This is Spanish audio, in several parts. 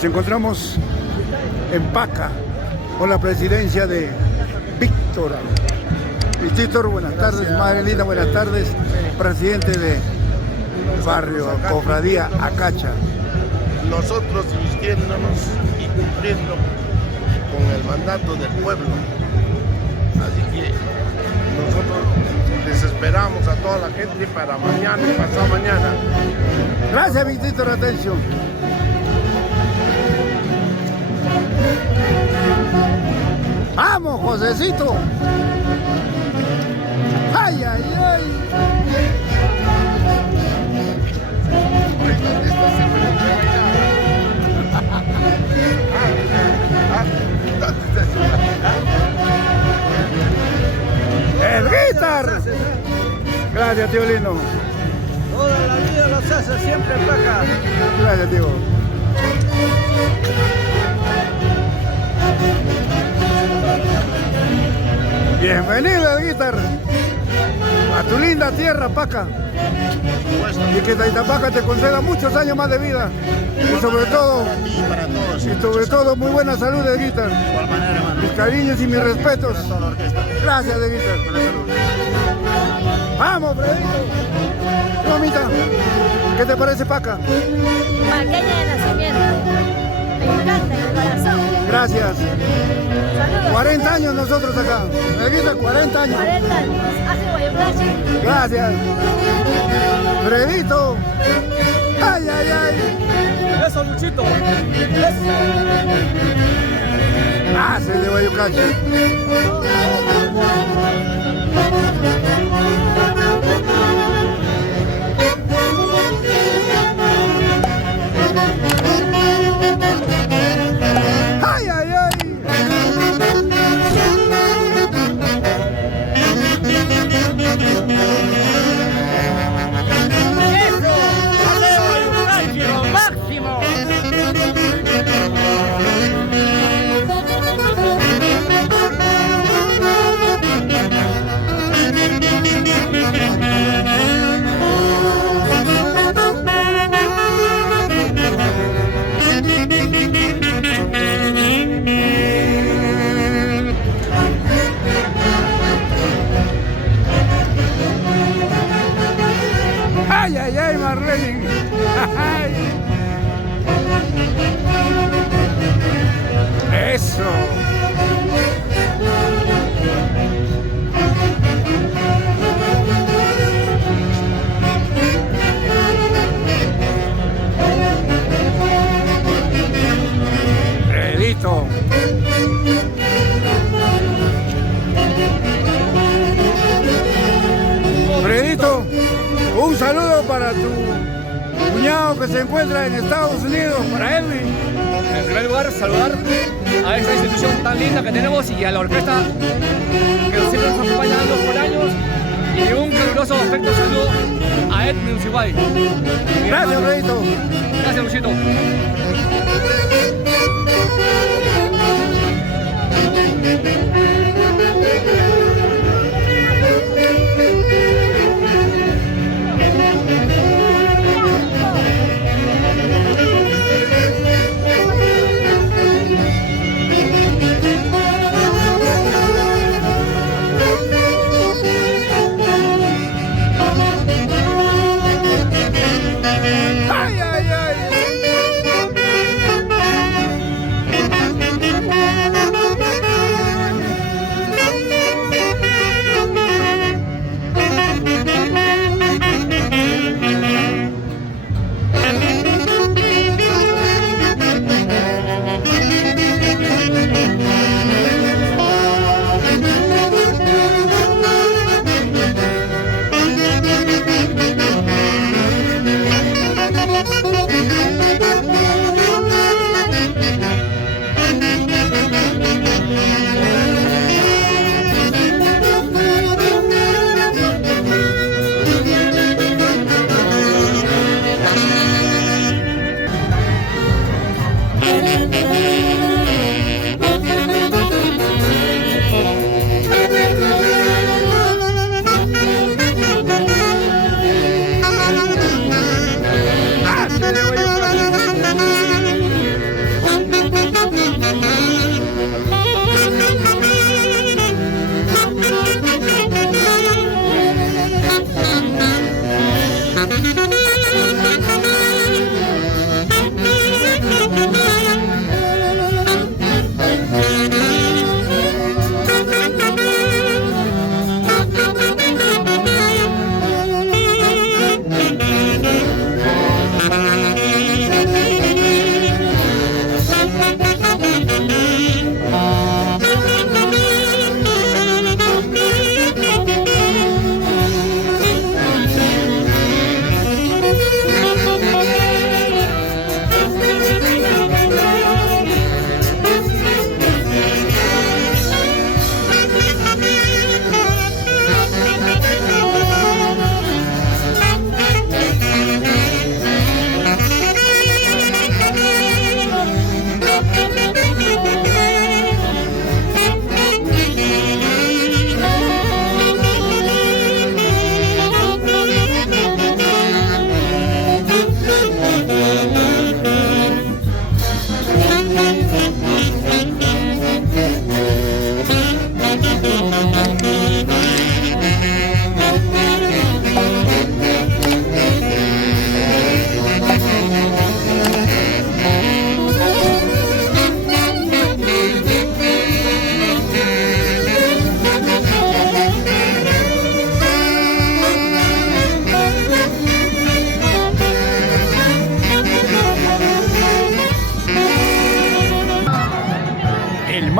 Nos encontramos en Paca con la presidencia de Víctor. Víctor, buenas tardes. Madre linda, buenas tardes. Presidente de barrio Cofradía Acacha. Nosotros vistiéndonos y cumpliendo con el mandato del pueblo. Así que nosotros les esperamos a toda la gente para mañana y pasado mañana. Gracias, Víctor, atención. ¡Vamos, Josecito! ¡Ay, ay, ay! ¡El guitar! Gracias, tío lindo. Toda la vida los hace siempre en Paca. Gracias, tío. Bienvenido, el guitar, a tu linda tierra, Paca. Y que Taitapaca te conceda muchos años más de vida. Y sobre todo, muy buena salud, de guitar. Mis cariños y mis respetos. Gracias, de guitar. Vamos, Fredito. Mamita, ¿qué te parece, Paca? Paqueña de nacimiento. Me encanta el corazón. Gracias. Saludos. 40 años nosotros acá. Me guita 40 años. 40 años. Hace Guayucachi. Gracias. Fredito. Ay, ay, ay. Eso, Luchito. Eso. Hace de Guayucachi. Ay, ay, ay. Eso. Mateo Guayucachi, lo máximo. Ay, ay, ay, Marlene. Ay. Eso. Fredito. Fredito, un saludo para tu cuñado que se encuentra en Estados Unidos, para Edwin. En primer lugar, saludar a esta institución tan linda que tenemos y a la orquesta que siempre nos acompaña años por años. Y un caluroso afecto saludo a Edwin Uruguay. Gracias, Fredito. Gracias, Luchito. Ay, ay, ay.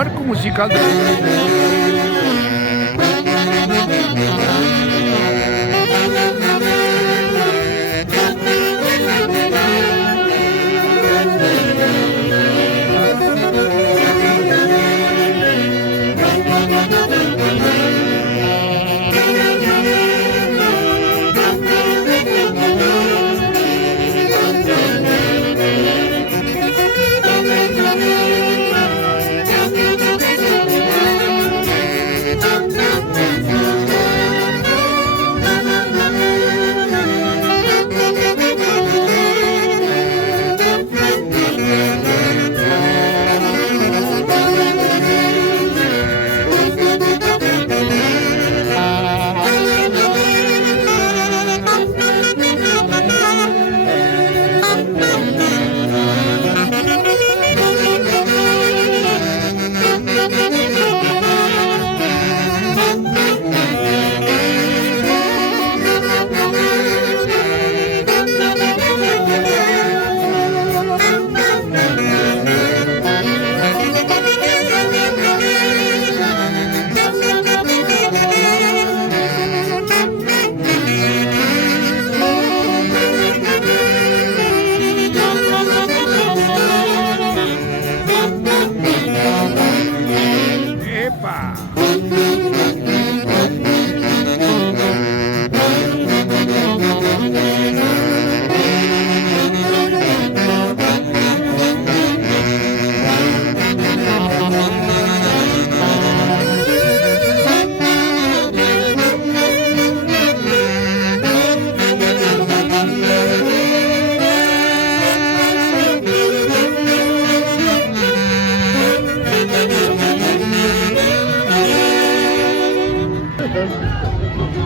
marco musical de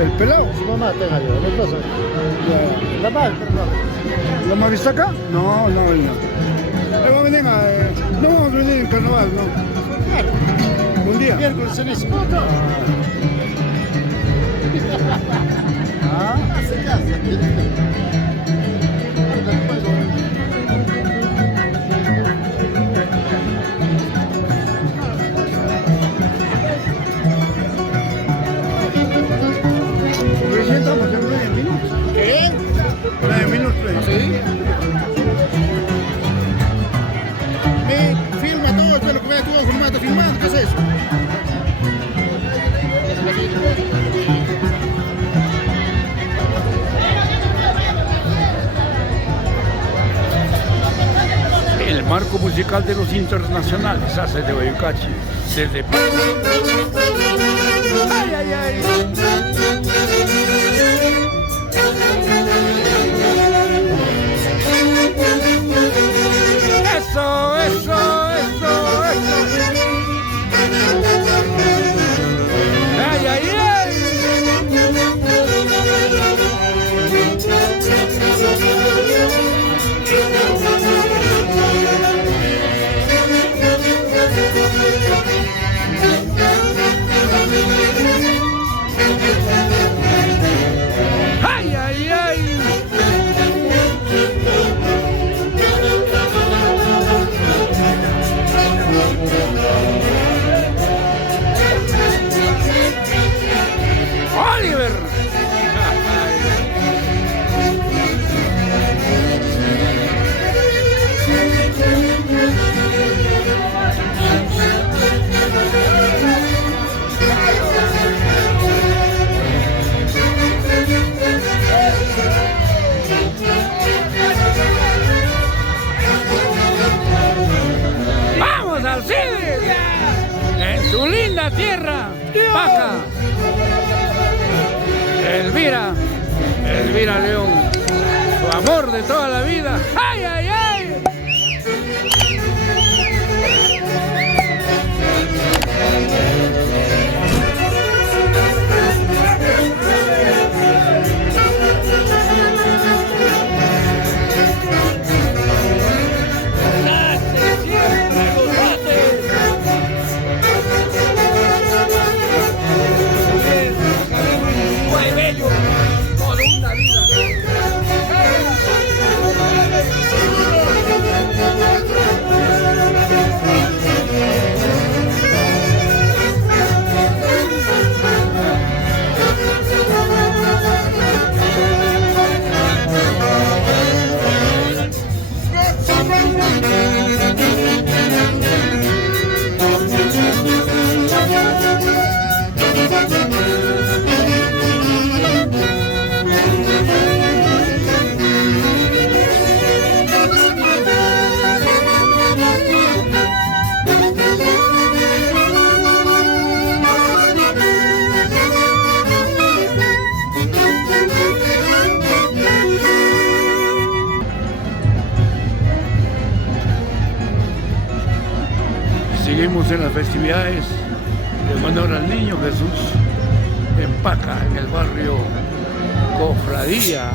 el pelado. Su mamá tenga yo, ¿qué pasa? ¿La madre? ¿Lo más viste acá? No, no, él no. Vamos a venir no vamos a venir en carnaval, no. Claro. Un día. Miércoles ceniza. Se casa. Recién estamos en 9 minutos. ¿Qué? 9 minutos. ¿Sí? Filma todo, esto es lo que veas tú en formato filmando, ¿qué es eso? El marco musical de los internacionales hace de Guayucachi. Desde ay, ay, ay. Eso, eso, eso, eso. Ay, ay, ay. Ay, ay, ay. Oliver. ¡Vamos al cine! En su linda tierra, Paca. Elvira León, su amor de toda la vida. ¡Ay, ay, ay! Seguimos en las festividades de honor al Niño Jesús en Paca, en el barrio Cofradía.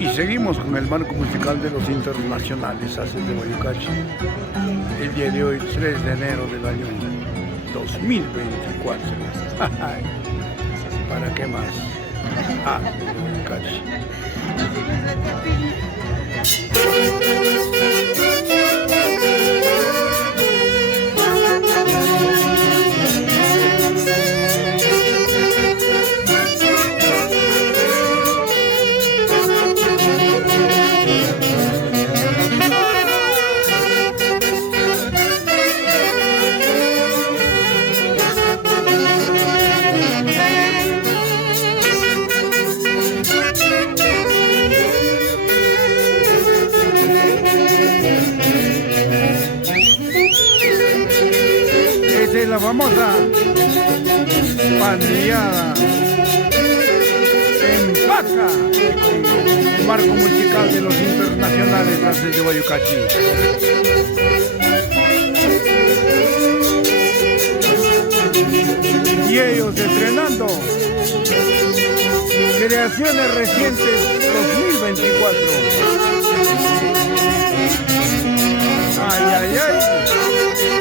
Y seguimos con el marco musical de los internacionales Haces de Guayucachi. El día de hoy, 3 de enero del año 2024. ¿Para qué más? Haces de Guayucachi. Esa es la famosa pandillada en Paca, con marco musical de los internacionales Haces de Guayucachi. Y ellos estrenando creaciones recientes 2024. Ay, ay, ay.